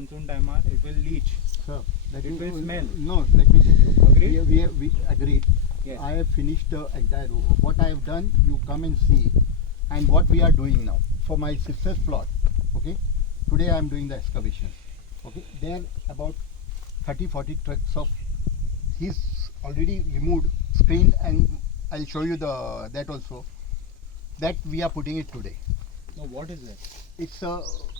monsoon time, it will leach. Sir, It will smell. No, let me say. Agreed? We agreed. Yes. I have finished the entire row. What I have done, you come and see. And what we are doing now for my sister's plot. Okay. Today I am doing the excavation. Okay. There about 30-40 trucks of. He's already removed, screened, and I'll show you that also. That we are putting it today. No, what is that? It's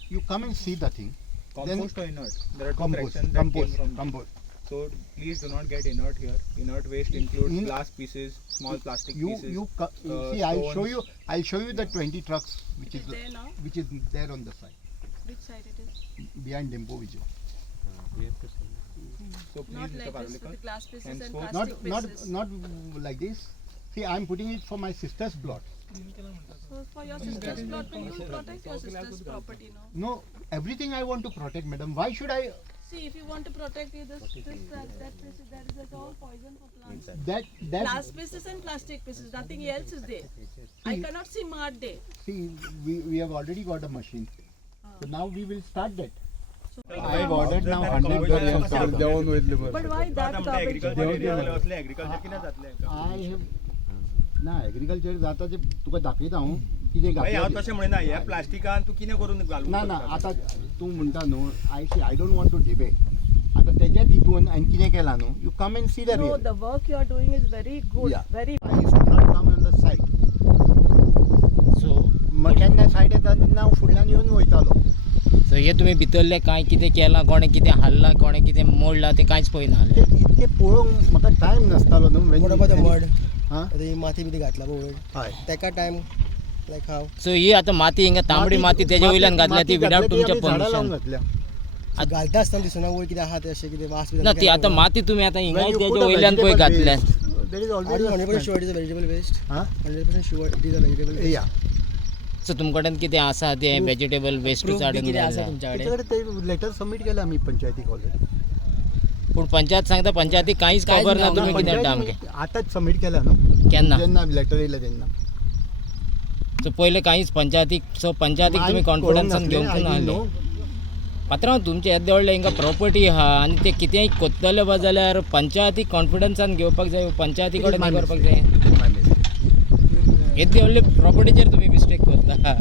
you come and see the thing. Compost or inert? There are two Compost, fractions that came from. compost. So please do not get inert here. Inert waste includes glass pieces, small plastic pieces. See, I'll show you the 20 trucks which is there now? which is there on the side Which side it is? behind Dempo Vijay. So please, Not Mr. like this with Parlikar. the glass pieces and Henceforth- plastic pieces. Not like this. See, I'm putting it for my sister's plot. So for your sister's plot, when you will protect your sister's property, no? No, everything I want to protect, madam. Why should I? See, if you want to protect you, that pieces, that is all poison for plants. That Glass pieces and plastic pieces, nothing else is there. I cannot see mud there. see, we have already got a machine. So now we will start that. So I have ordered now 100 garbage. but why that garbage? I have ना agriculture जाता ते तुका दाखयता हांव कितें भाई हांव घातलें तशें म्हणना ह्या प्लास्टिकान तूं कितें करून घालूंक ना शकता? आता तूं म्हणटा न्हू I don't want to debate आता तेज्यात हितून हांवें कितें केलां न्हू you come and see the No, the work you are doing is very good, Yeah. very. I used to not come on the side. सो केन्ना सायड येता तेन्ना हांव फुडल्यान येवन वयतालो सो हे तुम्ही भितरले काय कितें केलां कोणे कितें हल्लां कोणे कितें मोडलां ते कांयच पळयना ते इतकें पळोवंक म्हाका टायम नासतालो न्हू What about the mud? हां आता ही माती बिती घातला पळय हय तेका टायम लायक हाव सो ही आता माती हिंगा तांबडी माती तेच्या वयल्यान घातल्या ती विदाउट तुमच्या झाडां लावून परमिशन घातल्या घालता आसतना दिसना वयर कितें आहा ते अशें कितें वास ना ती आता माती तुम्ही आता हिंगा When you put तेच्या a वयल्यान पळय vegetable घातल्या waste, there is always a 100% smell. sure it is a vegetable waste. हां 100% sure it is a vegetable waste. या सो तुमकडेन कितें आसा ते वेजिटेबल वेस्ट Proof बी काडून कितें आसा घालल्या तुमच्या तेचे कडेन? कडेन ते लेटर सबमीट केला आमी पंचायतीक ऑलरेडी पूण पंचायत सांगता पंचायतीक कांयच खबर ना तुम्ही कितें टामके आतांच सबमीट केला न्हू केन्ना जेन्ना लेटर येयलें तेन्ना सो पयले कांयच पंचायतीक सो पंचायतीक तुम्ही कॉन्फिडन्सान घेवंक ना आसले पात्रांव तुमचे येदे व्हडले हिंगा प्रॉपर्टी आहा आनी ते कितेंय कोत्तले बा जाल्यार पंचायतीक कॉन्फिडन्सान घेवपाक जाय पंचायती कडेन हें करपाक जाय येदे व्हडले प्रॉपर्टीचेर तुम्ही मिस्टेक करता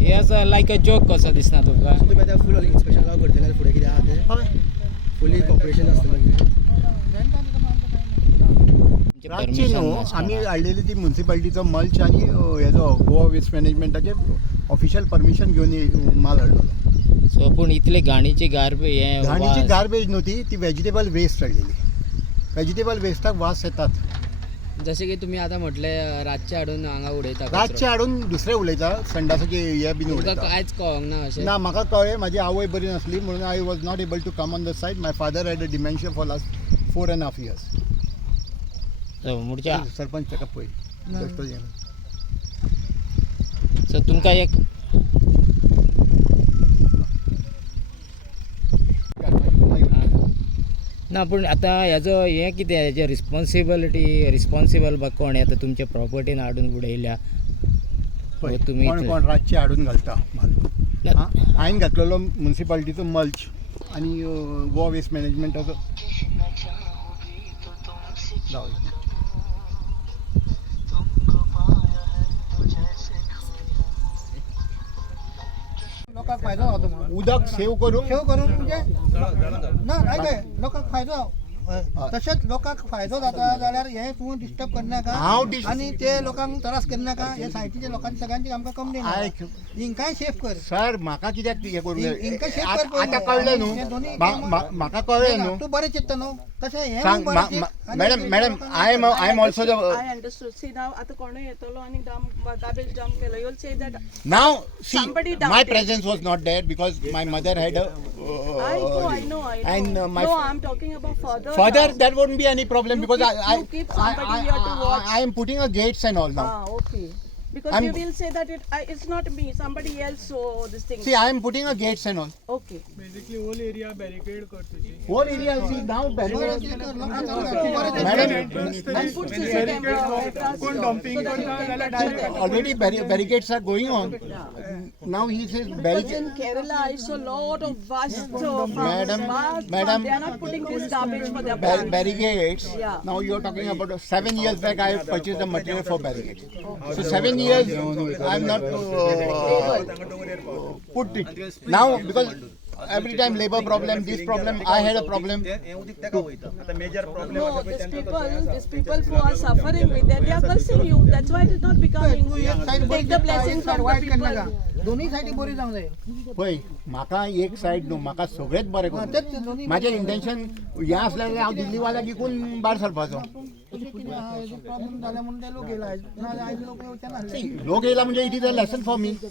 हे असं लायक अ जोक कसो दिसना तुका तुमी आतां फूल इन्स्पेक्शन लाव करतले जाल्यार फुडें कितें आहा तें हय फुली कॉपरेशन आसतलें रातची न्हू आमी हाडलेली ती म्युन्सिपालिटीचो मल्च आनी हेजो गोवा वेस्ट मॅनेजमेंटाचे ऑफिशियल परमिशन घेवन माल हाडलेलो सो पूण इतले घाणीची गार्बेज हे घाणीची वास. गार्बेज न्हू ती वेजिटेबल वेस्ट हाडलेली वेजिटेबल वेस्टाक वास येतात जसे की तुम्ही आता म्हटले रातचे हाडून हांगा उडयता रातचे हाडून दुसरे उलयता संडासाचे हे बीन तुमकां उडयता कांयच कळोंक ना अशें ना म्हाका कळ्ळें म्हाजी आवय बरी नासली म्हणून I was not able to come on the side my father had a dementia for last 4.5 years so मुडच्या सरपंच ताका पळय डॉक्टर सो तुमकां एक ना पूण आतां हेजो हें कितें हेजें रिस्पॉन्सिबल बा कोण आता तुमच्या प्रॉपर्टीन हाडून उडयल्या पळय तुम्ही कोण कोण रातचे हाडून घालता माल ना. हांवें घातलेलो म्युन्सिपालिटीचो मल्च आनी गोवा वेस्ट मॅनेजमेंटाचो लोकांक फायदो जाता म्हणून उदक सेव करून म्हणजे ना नाही काय लोकांक फायदो तशेंच लोकांक फायदो जाता जाल्यार हे तूं डिस्टर्ब करनाका आनी ते लोकांक त्रास करनाका हे सायटीच्या लोकांनी सगळ्यांची आमकां कंप्लेन आयक हिंकाय सेफ कर सर म्हाका कित्याक हे करून हिंका शेक कर पळय. आतां कळ्ळें न्हू हे दोन्ही म्हाका कळ्ळें न्हू तूं बरें चित्ता न्हू तशें हे सांग madam I am also I understood. See now, आता कोणूय येतलो आणि garbage dump केलं. You'll say that. now see Somebody dumped my it. presence was not there because my mother had a I know. and my no, I'm talking about further. further now. that won't be any problem You because keep somebody here to watch. I am putting a gates and all now Okay. Because I'm- you will say that it's not me, somebody else saw this thing. See, I am putting a gates and all. Okay. Basically whole area barricade करते Whole area, see now barricade. Madam, And put CC camera. कोण dumping करता जाल्यार direct already barricades are going on. Now he says Because barricade. in Kerala, I saw lot of vast farms, Madam, vast madam, farms. They are not putting this garbage for their Bar- plants. barricades. Yeah. Now you are talking about 7 years back. I purchased the material for barricades. So 7 years, I am not put it now because every time labor problem, this problem, I had a problem. आता major problem No, these people who are suffering with that, they are cursing you. That's why it is not becoming. Take the blessings from the white करणे people. का दोन्ही साईडी बरी जाऊन जाईल पळय म्हाका एक सायड न्हू म्हाका सगळेच बरें तेच करून दोन्ही म्हाजें इंटेंशन हें आसलेलें हांव दिल्लीवाल्याक विकून भायर सरपाचो प्रॉब्लेम झाला म्हणून ते लोक गेला नाजाल्यार आयज लोक येवचे नासले लोक येयला म्हणजे it is a lesson for me it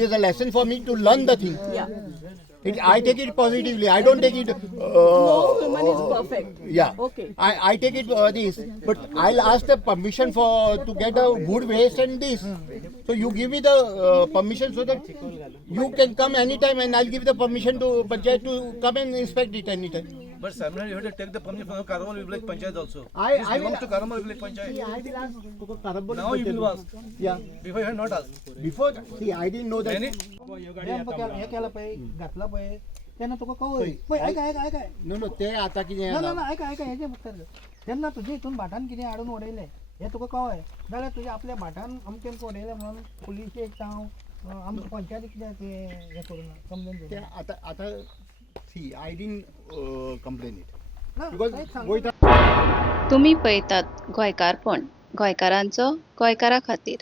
is a lesson for me to learn the thing Yeah. I take it positively. I don't take it. No woman is perfect. Yeah. Okay. I take it this, but I'll ask the permission for to get a good waste and this. So you give me the permission so that you can come anytime, and I'll give the permission to Panchayat to come and inspect it anytime. But sometimes you have to take the permission from Karamal village panchayat also. I This will. belongs to Karamal village panchayat. I will ask. Now you will ask. Yeah. Before you have not asked. Before, see, I didn't know that. Any? हे केलं पाहिजे घातला पाहिजे त्यांना तुका कवय पळय ऐका ऐका ऐका No, ते आता कितें ना ना जाला? ना ऐका ऐका हेजे उत्तर तेन्ना तुजे हितून भाटान कितें हाडून उडयलें हें तुका कळय जाल्यार तुज्या आपल्या भाटान अमकेन उडयलें म्हणून पुलिशेक जावं आमच्या पंचायतीक कितें तें हें करूं ना समजून ते घेवं आता see, I didn't complain it. ना Because कांयच सांग वयता तुम्ही पळयतात गोंयकारपण गोंयकारांचो गोंयकारा खातीर.